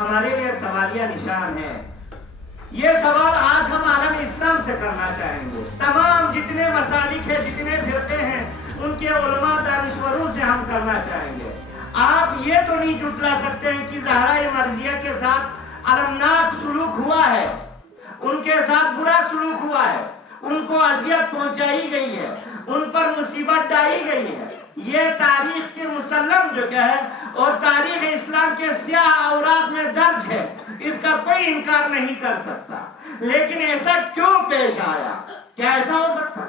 ہمارے لیے سوالیہ نشان ہے۔ یہ سوال آج ہم عالم اسلام سے کرنا چاہیں گے۔ تمام جتنے مسالک ہیں، جتنے فرقے ہیں، ان کے علماء دانشوروں سے ہم کرنا چاہیں گے۔ آپ یہ تو نہیں جھٹلا سکتے ہیں کہ زہرا مرضیہ کے ساتھ المناک سلوک ہوا ہے، ان کے ساتھ برا سلوک ہوا ہے، ان کو اذیت پہنچائی گئی ہے، ان پر مصیبت ڈالی گئی ہے۔ یہ تاریخ کے مسلم جو کہ ہے اور تاریخ اسلام کے سیاہ اوراق میں درج ہے، اس کا کوئی انکار نہیں کر سکتا۔ لیکن ایسا کیوں پیش آیا؟ کیا ایسا ہو سکتا؟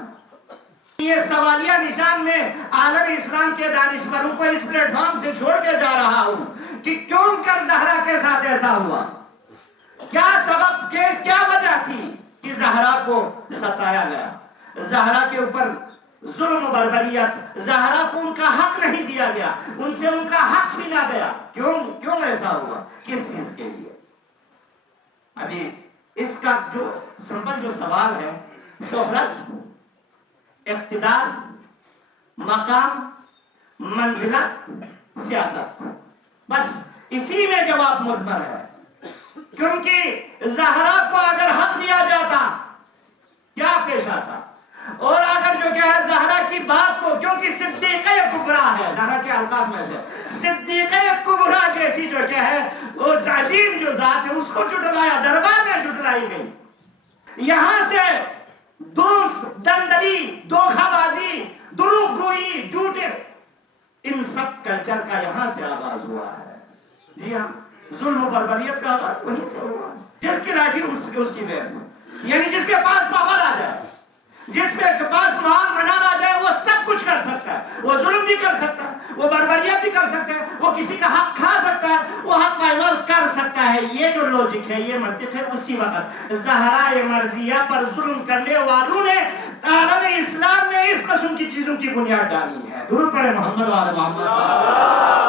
یہ سوالیہ نشان میں عالم اسلام کے دانشوروں کو اس پلیٹ فارم سے چھوڑ کے جا رہا ہوں کہ کیوں کر زہرا کے ساتھ ایسا ہوا؟ کیا سبب، کیا وجہ تھی کہ زہرا کو ستایا گیا، زہرا کے اوپر ظلم و بربریت، زہرا کو ان کا حق نہیں دیا گیا، ان سے ان کا حق چھینا گیا؟ کیوں ایسا ہوا؟ کس چیز کے لیے؟ ابھی اس کا جو سمپل جو سوال ہے، شہرت، اقتدار، مقام، منزلت، سیاست، بس اسی میں جواب مضمر ہے۔ کیونکہ زہرا کو اگر حق دیا جاتا کیا پیش آتا؟ اور اگر جو کہ ہے زہرا کی بات کو، کیونکہ صدیقہ کبریٰ ہے، زہرا کے القاب میں سے صدیقہ کبریٰ جیسی جو کہ ہے وہ عظیم جو ذات ہے، اس کو جھٹلایا، دربار میں جھٹلائی گئی۔ یہاں سے دوس، دندلی، دھوکہ بازی، دروغ گوئی، جھوٹے، ان سب کلچر کا یہاں سے آغاز ہوا ہے۔ جی ہاں، ظلم و بربریت کا آغاز وہیں سے ہوا۔ جس کی لاٹھی اس کی بیر سے، یعنی جس کے پاس پاور آ جائے، جس کے پاس مال منال آ جائے، وہ سب کچھ کر سکتا ہے۔ وہ ظلم بھی کر سکتا ہے، وہ بربریت بھی کر سکتا ہے، وہ کسی کا حق کھا سکتا ہے، وہ حق پائمال کر سکتا ہے۔ یہ جو لوجک ہے، یہ منطق ہے، اسی وقت زہرا مرضیہ پر ظلم کرنے والوں نے عالم اسلام میں اس قسم کی چیزوں کی بنیاد ڈالی ہے۔ درود پڑھے محمد و آل محمد۔